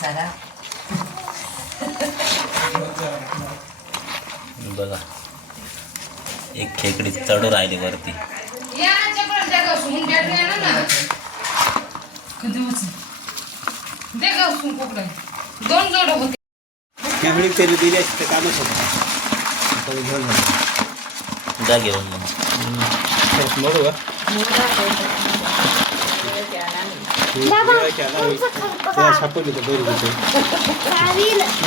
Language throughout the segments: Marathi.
चला बघा. एक खेकडी चढू राहिली वरती. दोन जोड होते. दिली असते कामच होतं. घेऊन जाऊ. जा घेऊन मग. परत तर बरी होते.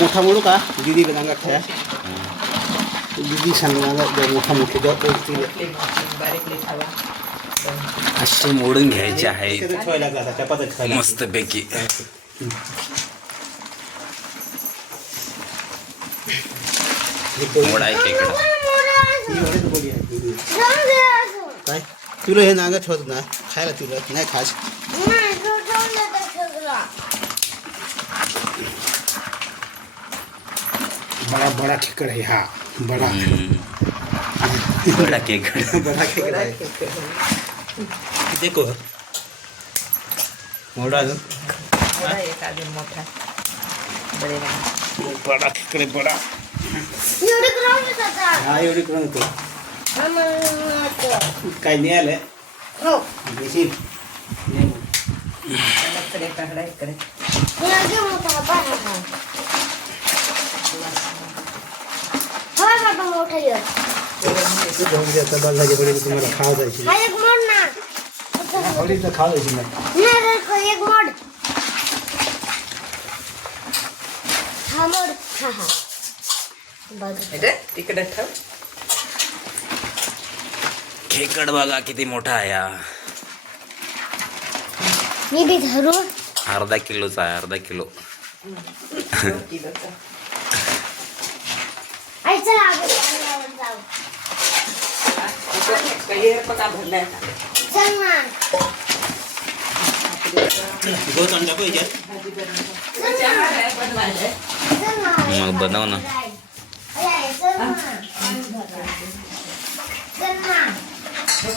मोठा म्हणू का? दिदी अंगा खाया दिदी अंगा मोठा मोठे असे मोडून घ्यायचे आहे. मस्त पैकी मोड आहे खेकडा काय? तुला हे नांगा ठेवत ना खायला तुला नाही खास बड़ा बड़ा खेकड़ है हा बड़ा. बडा खेकडा बड़ा खेकड़ा है देखो है मोठा एक अजून मोठा बड़ा खेकड़े बड़ा हा एवढी करून होतो काय नाही आलं देशील इकडे काकडा इकडे. तू जाऊन दे आता बालाजीकडे तुम्हाला खावा जायची आवडीचं खावा जायची नाही. इकडे तिकडे ठेव. खेकड बघा किती मोठा आहे हा. मी बी धरू? अर्धा किलोचा आहे अर्धा किलो. आई चला आपण पाण्यावर जाऊ. पका भरलाय चल ना. गवत आणला पाहिजे बनवायला चल ना मग बनव ना. आई, आई, चल ना. चल ना. रोज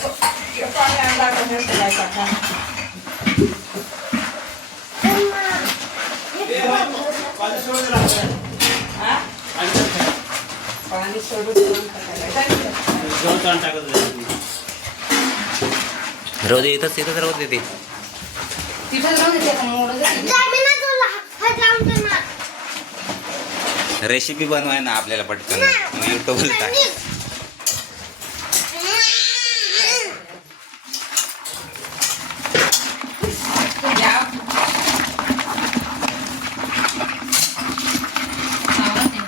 येतच तिथंच राहू येते रेसिपी बनवाय ना आपल्याला पटकन. युट्यूब जाऊन दे आता मोडं दे. जा मी ना तुला हात लावून दे ना. रेसिपी बनवाय ना आपल्याला पटकन मग युट्यूबला टाक या. आवाज आहे.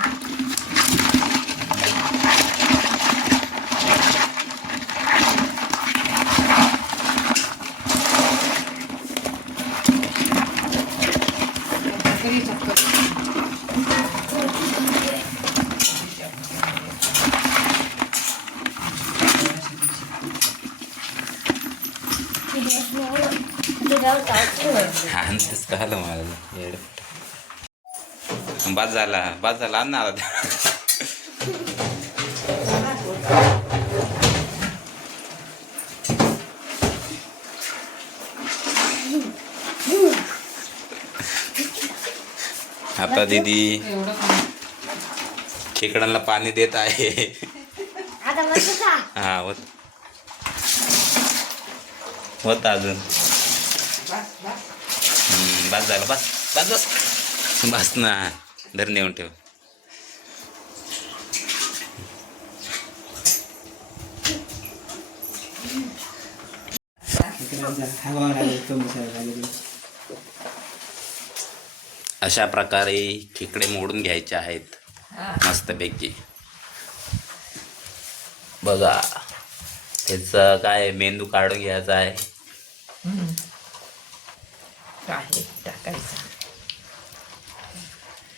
घरी चक्कर. कळालं मला बाद झाला बाद झाला ना आता दीदी एवढं पाणी. खेकडांना पाणी देत आहे. हा होत. होत अजून. हम्म, बस झालं बस बस बस. बस ना धर नेऊन ठेव. हवा लागेल, तो मसाला लागेल. अशा प्रकारे खेकडे मोडून घ्यायचे आहेत. मस्तपैकी बघा त्याचं काय मेंदू काढून घ्यायचा आहे. आहे टाकायचा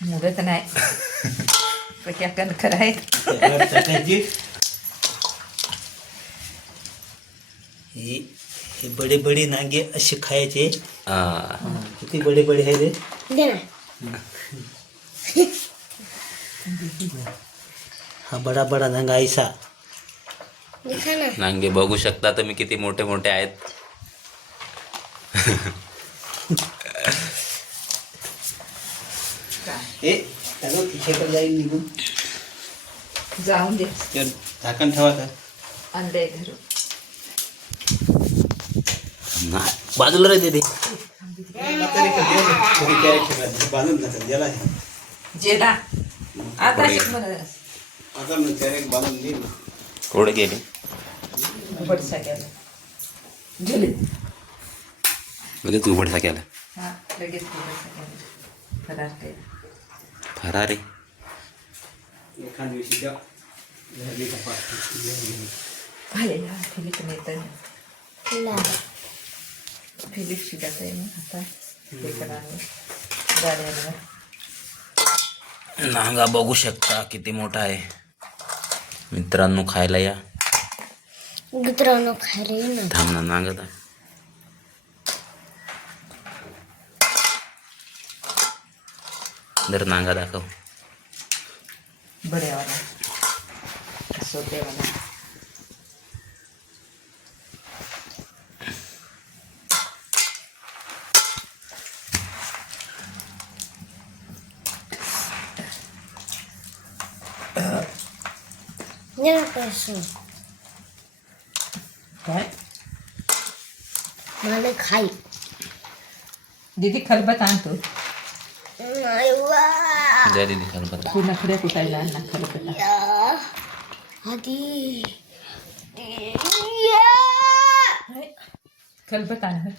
मुदत नाही. हे हे बडे बडे नांगे असे खायचे. किती बडे बडे आहे रे? दे ना. हा बडा बडा नांगा ऐसा. नांगे बघू शकता तुम्ही किती मोठे मोठे आहेत. ए जाईल निघून. जाऊन दे. झाकण ठेवा तर अंडे घरून. नाही. बाजूला रे दे बांधून नसेल गेला जेरा आता शिक मला आता मग कॅरेट बांधून देईल कोडे गेले लगेच उघडसा केला हा लगेच बडसा गेला फरार केला फिलिप शिकत आहे मग आता हे करावं. गाड्यांवर नांगा बघू शकता किती मोठा आहे. मित्रांनो खायला या. मित्रांनो खायला ये ना. थांब ना नांगा दाख. जर नांगा दाखव. बड्यावाला सोप्यावाला ये ना कसं काय मला खाई दीदी खलबत आणतो नाही वा जय दिदी खाल बरं पूर्ण खड्या कुठायला आणला खलबत या. आधी या. खलबत आण होय.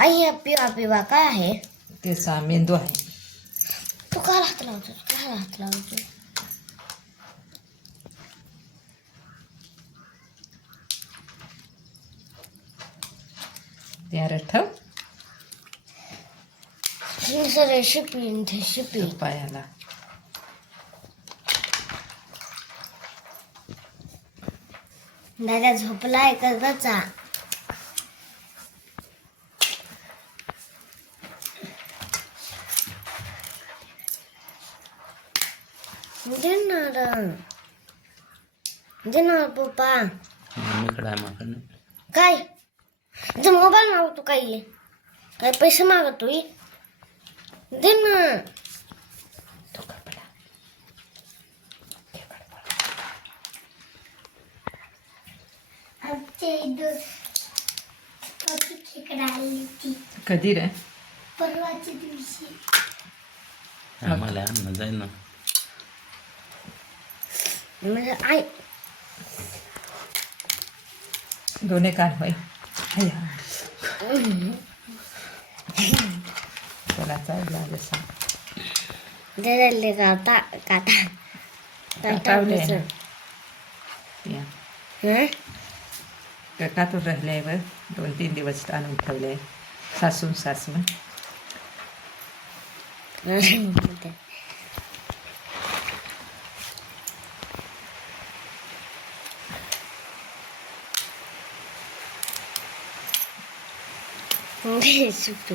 आई या पिवा पिवा काय आहे? ते सा मेंदू आहे. तू काय हात लावतो काय हात लावतो त्या ठेव. ही रेसिपी पायाला. दादा झोपलाय कसाचा देणार देणार पप्पा मम्मीकडे आहे माझ्याकडनं काय जर मोबाईल मागतो काय काय पैसे मागतोय दे ना तो कपडा कधी रे परवाच्या दिवशी आम्हाला जाईल ना म्हणजे आई. दोन्ही कान होय. त्याला चालला जसा दे काटा काटा काटावले या. हं? काकातून राहिल्यावर दोन तीन दिवस आणून ठेवले सासून सासून でちょっと。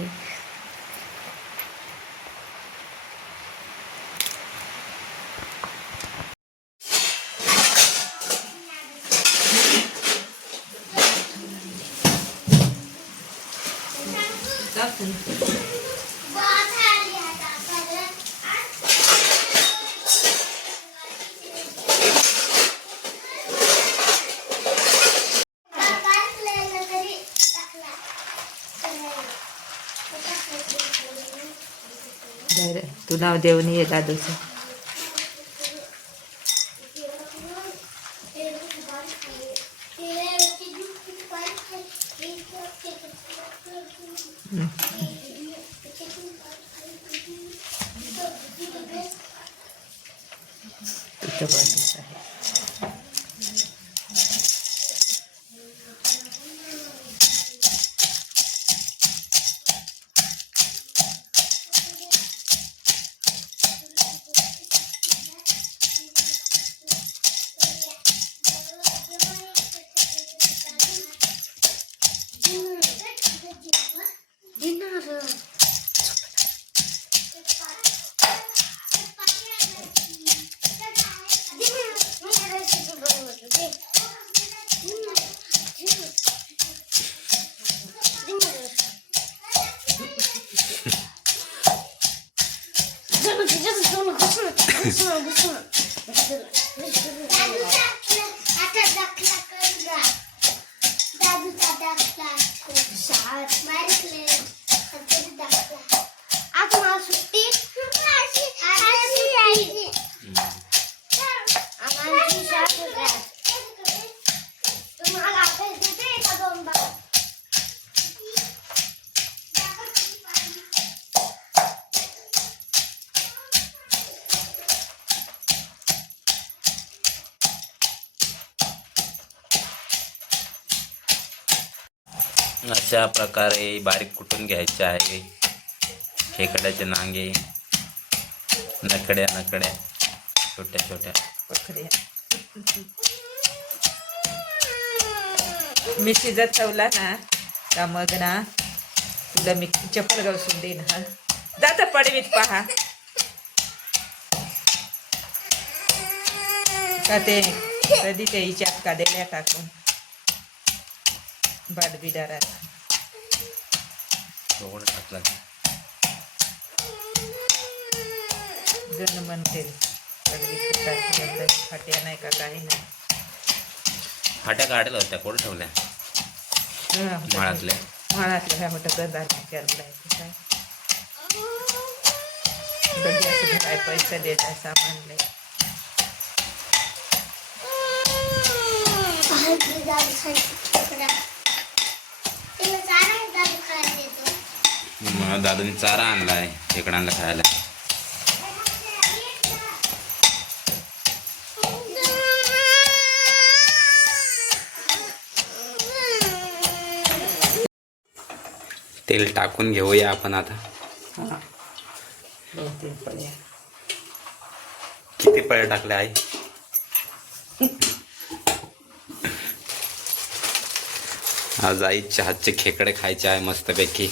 Thank you. बरं तू नाव देऊन ये दादूचं. अशा प्रकारे बारीक कुटून घ्यायचे आहे. खेकड्याचे नांगे नकड्या नकड्या छोट्या छोट्या. मी शिजत ठेवला ना का मग ना तुला मी चप्पल घासून देईन हा? जाता पडवीत पहा. का ते कधी ते हिच्यात काढल्या टाकून. बाडबिडारात दोघं टाकला की. जण म्हणते फाट्या नाही का काही नाही. फाट्या काढल्या होत्या कोण ठेवल्या? हा, माळातल्या. माळातलं काय मोठं गंधार केरलाय काय काय पैसा द्यायचा सामान नाही दादू खायला दादाने चारा आणला आहे खेकडांना खायला. तेल टाकून घेऊया आपण आता. किती पळे टाकले आई? आज आई चहाचे खेकडे खायचे आहे मस्तपैकी.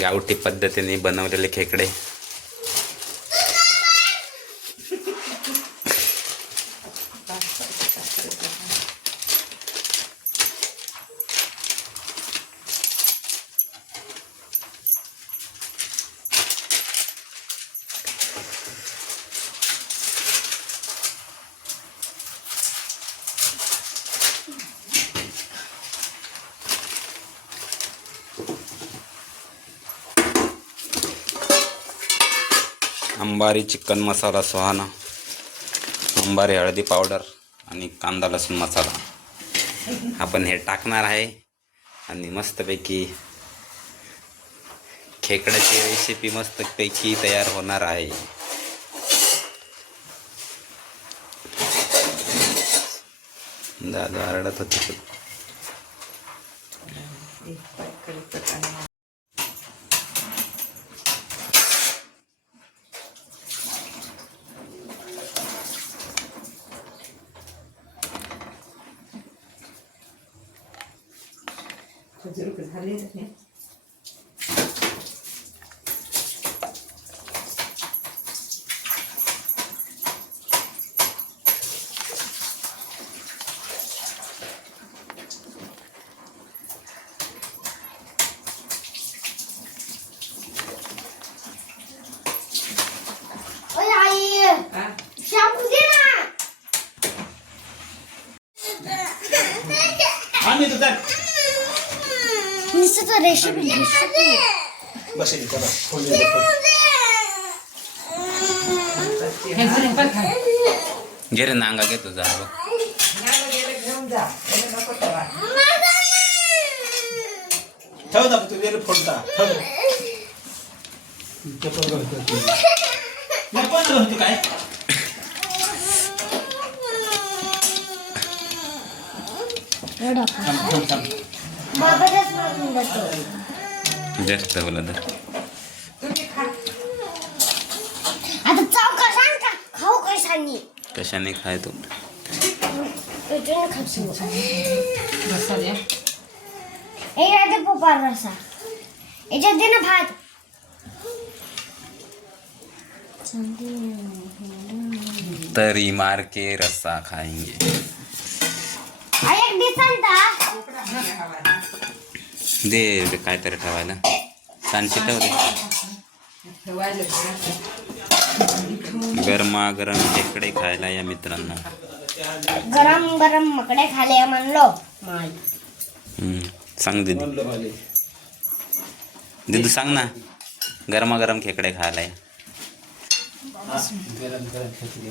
गावठी पद्धतीने बनवलेले खेकडे. अंबारी चिकन मसाला सुहाना अंबारी हळदी पावडर आणि कांदा लसूण मसाला. आपण हे टाकणार आहे आणि मस्तपैकी खेकड्याची रेसिपी मस्तपैकी तयार होणार आहे. दादा आरडत होते. एक पाय कडीपत्ता आणि खजूर झाले फोन. ह्याचं पण खा घे रे नांगा घे तुझा बघ नाही गेलं घेऊन जा त्याला नको ठेवा ना तू फोन का ठेव ना. चप्पल घालतो तू. घालतो काय थांब थांब थांब जास्त बोला तर तुम्ही खा आता चाव का खाऊ कशानी कशाने खाय तू रसा याच्यात दे ना भात तरी मार के रस्सा खाएँगे एक दे दे काहीतरी ठेवायला. सांची ठेव दे. ठेवायला गरमागरम खेकडे खायला या मित्रांनो. गरम गरम मकडे खाले म्हणलो. सांग दीदी. दीदू सांग ना. गरमागरम खेकडे खायला या. गरम गरम खेकडी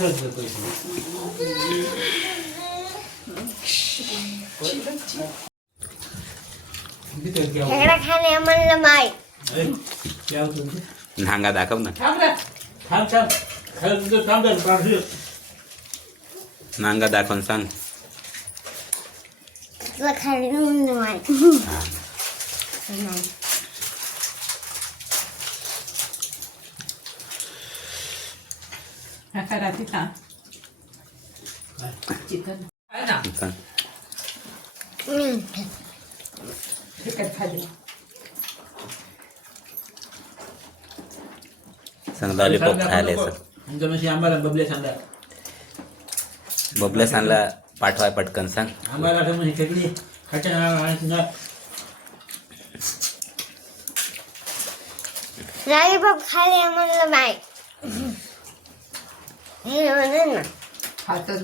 कोण ठेवत होतं पैसे? किती आहेत घ्या? खेकडा खाले म्हणलं माय अरे, घ्या होतं ते. नांगा दाखव ना थांब रे. थांब थांब खायला तुझं थांब जरा, पाठवू. नांगा दाखवून सांग तुला खाली रात्री खा. चिकन. खा ना. सांग चिकन खाली. सांग लॉलीपॉप खायला म्हशी आंबाला बबले सांगा. बबल्या सांगला पाठवाय पटकन सांग. आंबाला असं म्हणजे खेकडी लॉलीपॉप खाली म्हणलं माय हे म्हणून ना खातच